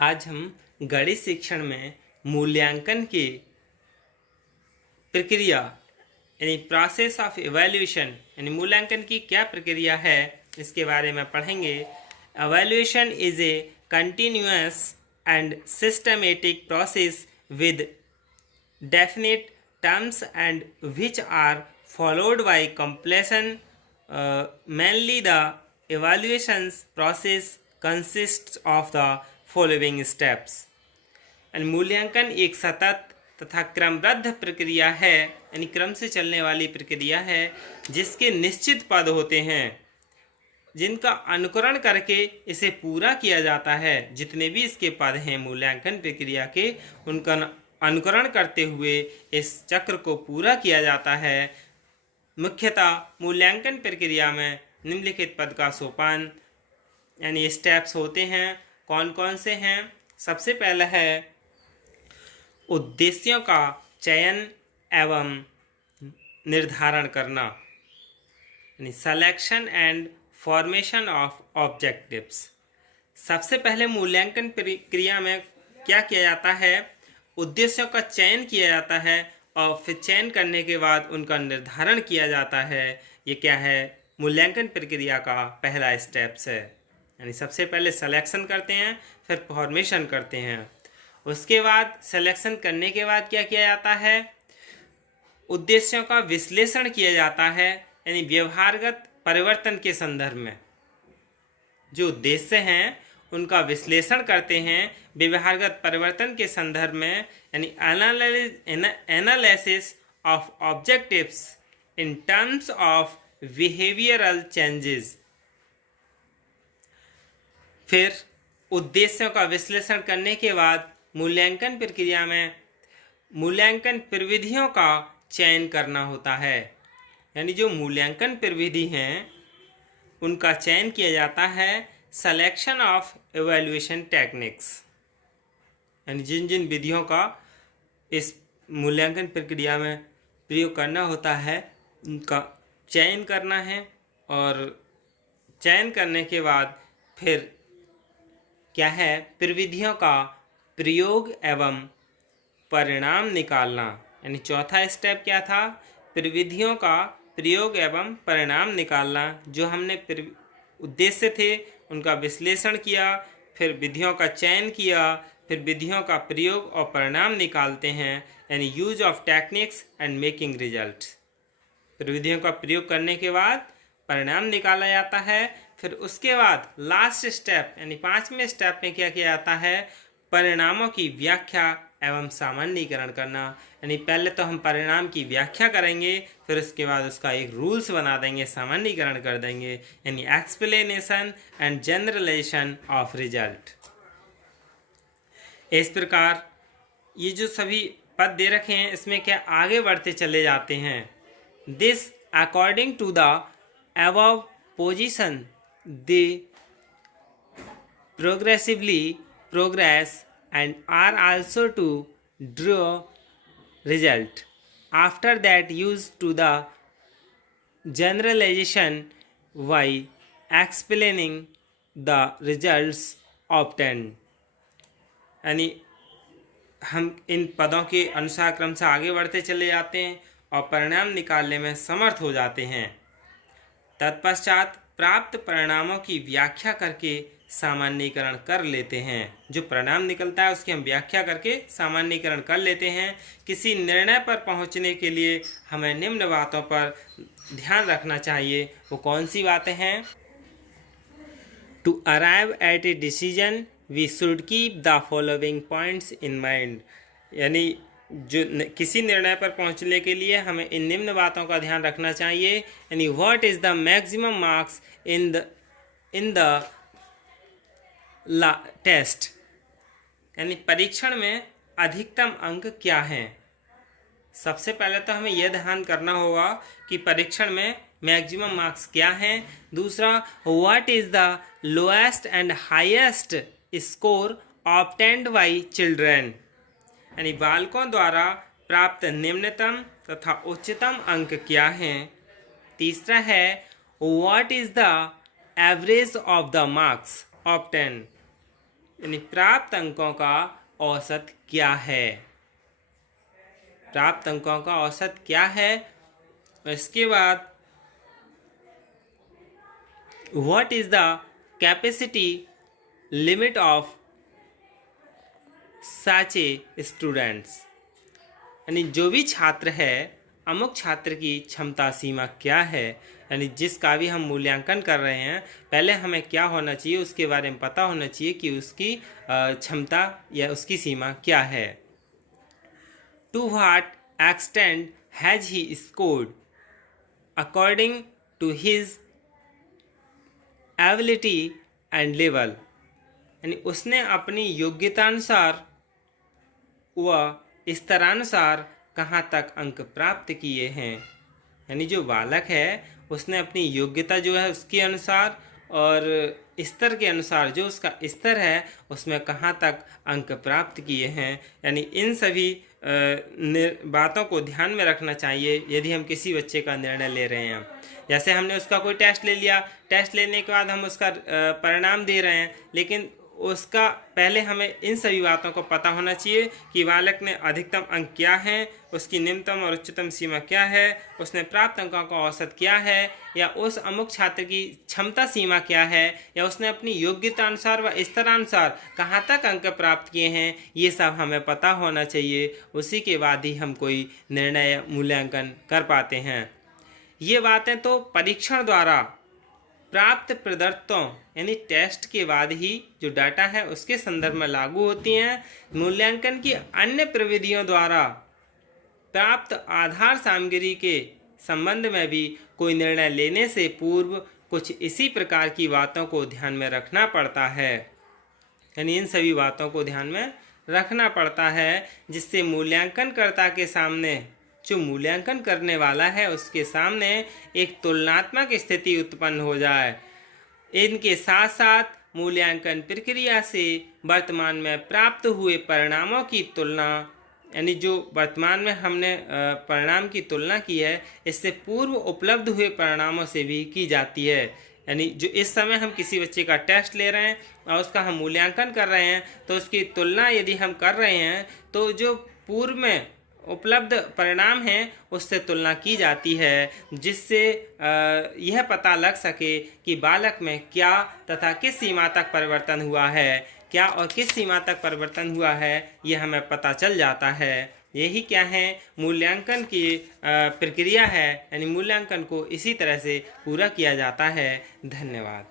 आज हम गणित शिक्षण में मूल्यांकन की प्रक्रिया यानी प्रोसेस ऑफ इवैल्यूएशन यानी मूल्यांकन की क्या प्रक्रिया है इसके बारे में पढ़ेंगे। Evaluation is a continuous and systematic process with definite terms and which are followed by completion. Mainly the evaluations process consists of the following steps. and मूल्यांकन एक सतत तथा क्रमबद्ध प्रक्रिया है यानी क्रम से चलने वाली प्रक्रिया है जिसके निश्चित पद होते हैं जिनका अनुकरण करके इसे पूरा किया जाता है। जितने भी इसके पद हैं मूल्यांकन प्रक्रिया के उनका अनुकरण करते हुए इस चक्र को पूरा किया जाता है। मुख्यतः मूल्यांकन प्रक्रिया में निम्नलिखित पद का सोपान यानी स्टेप्स होते हैं। कौन कौन से हैं? सबसे पहला है उद्देश्यों का चयन एवं निर्धारण करना यानी selection and formation of objectives. सबसे पहले मूल्यांकन प्रक्रिया में क्या किया जाता है? उद्देश्यों का चयन किया जाता है और फिर चयन करने के बाद उनका निर्धारण किया जाता है। ये क्या है? मूल्यांकन प्रक्रिया का पहला स्टेप्स है। यानी सबसे पहले सिलेक्शन करते हैं फिर फॉर्मेशन करते हैं। उसके बाद सिलेक्शन करने के बाद क्या किया जाता है? उद्देश्यों का विश्लेषण किया जाता है यानी व्यवहारगत परिवर्तन के संदर्भ में जो उद्देश्य हैं उनका विश्लेषण करते हैं व्यवहारगत परिवर्तन के संदर्भ में यानी analysis of objectives in terms of behavioural changes. फिर उद्देश्यों का विश्लेषण करने के बाद मूल्यांकन प्रक्रिया में मूल्यांकन प्रविधियों का चयन करना होता है यानी जो मूल्यांकन प्रविधि हैं उनका चयन किया जाता है। सिलेक्शन ऑफ इवैल्यूएशन टेक्निक्स यानी जिन जिन विधियों का इस मूल्यांकन प्रक्रिया में प्रयोग करना होता है उनका चयन करना है और चयन करने के बाद फिर क्या है? प्रविधियों का प्रयोग एवं परिणाम निकालना यानी चौथा स्टेप क्या था? प्रविधियों का प्रयोग एवं परिणाम निकालना। जो हमने उद्देश्य थे उनका विश्लेषण किया फिर विधियों का चयन किया फिर विधियों का प्रयोग और परिणाम निकालते हैं यानी use of techniques and making result. प्रविधियों का प्रयोग करने के बाद परिणाम निकाला जाता है। फिर उसके बाद लास्ट स्टेप यानी पांचवें स्टेप में क्या किया जाता है? परिणामों की व्याख्या एवं सामान्यीकरण करना यानी पहले तो हम परिणाम की व्याख्या करेंगे फिर उसके बाद उसका एक रूल्स बना देंगे, सामान्यीकरण कर देंगे यानी explanation and generalisation of result. इस प्रकार ये जो सभी पद दे रखे हैं इसमें क्या आगे बढ़ते चले जाते हैं। This according to the above position they progressively progress and are also to draw result. After that used to the generalization by explaining the results obtained. यानी हम इन पदों के अनुसार क्रम से आगे बढ़ते चले जाते हैं और परिणाम निकालने में समर्थ हो जाते हैं। तत्पश्चात प्राप्त परिणामों की व्याख्या करके सामान्यीकरण कर लेते हैं। जो परिणाम निकलता है उसकी हम व्याख्या करके सामान्यीकरण कर लेते हैं। किसी निर्णय पर पहुंचने के लिए हमें निम्न बातों पर ध्यान रखना चाहिए। वो कौन सी बातें हैं? To arrive at a decision we should keep the following points in mind यानी जो किसी निर्णय पर पहुंचने के लिए हमें इन निम्न बातों का ध्यान रखना चाहिए यानी what is the maximum marks in the test यानी परीक्षण में अधिकतम अंक क्या हैं। सबसे पहले तो हमें यह ध्यान करना होगा कि परीक्षण में मैक्सिमम मार्क्स क्या हैं। दूसरा, what is the lowest and highest score obtained by children यानी बालकों द्वारा प्राप्त निम्नतम तथा उच्चतम अंक क्या हैं। तीसरा है, what is the average of the marks obtain यानी प्राप्त अंकों का औसत क्या है। प्राप्त अंकों का औसत क्या है। इसके बाद what is the capacity limit of such A students, यानी जो भी छात्र है अमुक छात्र की क्षमता सीमा क्या है। यानी जिसका भी हम मूल्यांकन कर रहे हैं पहले हमें क्या होना चाहिए उसके बारे में पता होना चाहिए कि उसकी क्षमता या उसकी सीमा क्या है। To what extent has he scored according to his ability and level, यानी उसने अपनी योग्यतानुसार व स्तरानुसार कहाँ तक अंक प्राप्त किए हैं। यानी जो बालक है उसने अपनी योग्यता जो है उसके अनुसार और स्तर के अनुसार जो उसका स्तर है उसमें कहाँ तक अंक प्राप्त किए हैं। यानी इन सभी बातों को ध्यान में रखना चाहिए यदि हम किसी बच्चे का निर्णय ले रहे हैं। जैसे हमने उसका कोई टेस्ट ले लिया, टेस्ट लेने के बाद हम उसका परिणाम दे रहे हैं, लेकिन उसका पहले हमें इन सभी बातों को पता होना चाहिए कि बालक ने अधिकतम अंक क्या हैं, उसकी निम्नतम और उच्चतम सीमा क्या है, उसने प्राप्त अंकों का औसत क्या है, या उस अमुक छात्र की क्षमता सीमा क्या है, या उसने अपनी योग्यता अनुसार व स्तरानुसार कहाँ तक अंक प्राप्त किए हैं। ये सब हमें पता होना चाहिए, उसी के बाद ही हम कोई निर्णय या मूल्यांकन कर पाते हैं। ये बातें तो परीक्षण द्वारा प्राप्त प्रदत्तों यानी टेस्ट के बाद ही जो डाटा है उसके संदर्भ में लागू होती हैं। मूल्यांकन की अन्य प्रविधियों द्वारा प्राप्त आधार सामग्री के संबंध में भी कोई निर्णय लेने से पूर्व कुछ इसी प्रकार की बातों को ध्यान में रखना पड़ता है। यानी इन सभी बातों को ध्यान में रखना पड़ता है जिससे मूल्यांकनकर्ता के सामने, जो मूल्यांकन करने वाला है उसके सामने एक तुलनात्मक स्थिति उत्पन्न हो जाए। इनके साथ साथ मूल्यांकन प्रक्रिया से वर्तमान में प्राप्त हुए परिणामों की तुलना, यानी जो वर्तमान में हमने परिणाम की तुलना की है इससे पूर्व उपलब्ध हुए परिणामों से भी की जाती है। यानी जो इस समय हम किसी बच्चे का टेस्ट ले रहे हैं और उसका हम मूल्यांकन कर रहे हैं तो उसकी तुलना यदि हम कर रहे हैं तो जो पूर्व में उपलब्ध परिणाम हैं उससे तुलना की जाती है, जिससे यह पता लग सके कि बालक में क्या तथा किस सीमा तक परिवर्तन हुआ है, क्या और किस सीमा तक परिवर्तन हुआ है यह हमें पता चल जाता है। यही क्या है मूल्यांकन की प्रक्रिया है। यानी मूल्यांकन को इसी तरह से पूरा किया जाता है। धन्यवाद।